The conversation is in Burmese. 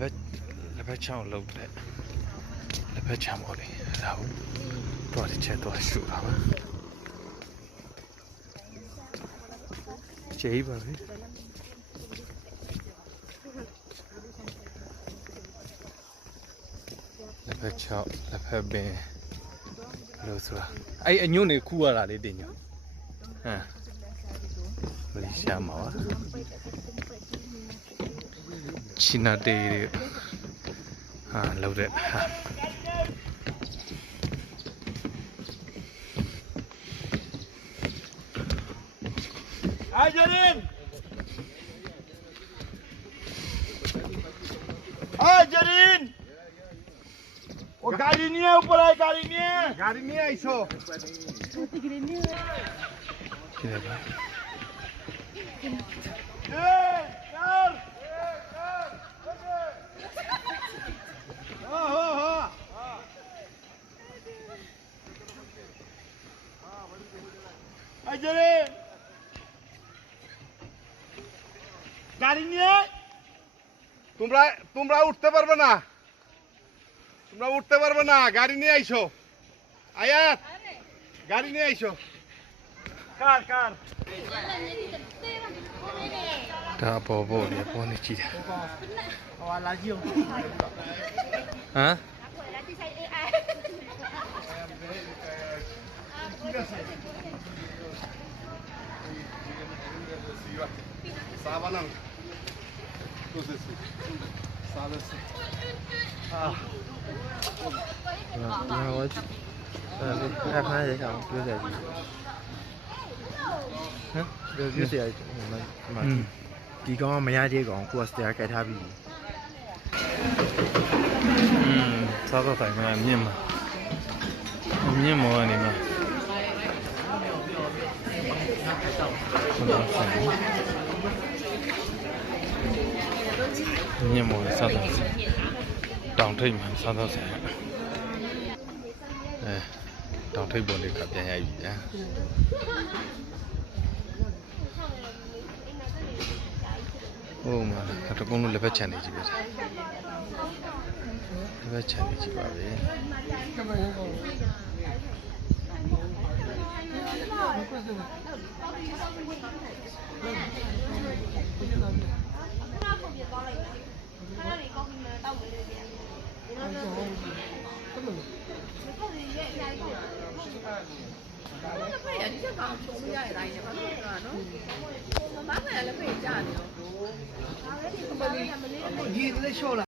လက်ဖက်ချောင်းလုပ်တဲ့လက်ဖက်ချောင်းပေါ့လေဒါကိုတော့တစ်ချက်တော့ရှူတာပါကျေးပါပဲလက်ဖက်ချောင်းလက်ဖက်ပင်လို့ဆိုတာအဲ့အညွန့်နေခူရတာလေးတင်ညဟမ်ဘယ်ရှာမှာပါချီနာတေးဟာလောက်တဲ့ဟာAjarin! Ajarin! Oh, garinya upar ay garinya. Garinya iso. ကြည့်ရပါ Hey, kar! Ha ha ha. Ajarin! গাড়ি নিয়ে তোমরা উঠতে পারবে না গাড়ি নিয়ে আইছো আয়াত গাড়ি নিয়ে আইছো কারဒါပေါ်ပေါ်လေပေါ်နေကြည့်တာ ဟောလာကြည့်အောင် ဟမ် Sabanang. Prosesi. Sağlasın. Ah. ငါဝတ်အဲ့ဖားရအောင်ပြောကြကြည့်ဟမ်ပြောစရာဒီကောင်ကမရသေးကောင်ကိုကစတရားကတ်ထားပြီစားတော့တိုင်းမှာမြင့်မောကနေမှာမြင့်မောစားတော့တောင်ထိပ်မှာစားတော့ဆိုင်တောင်ထိပ်ပေါ်လေးကပြန်ရိုက်ပြီဗျာဟိုမှာတကုန်းလုံးလက်ဖက်ချန်နေကြည့်ပါလက်ဖက်ချန်နေကြည့်ပါပဲGhi tới đây show là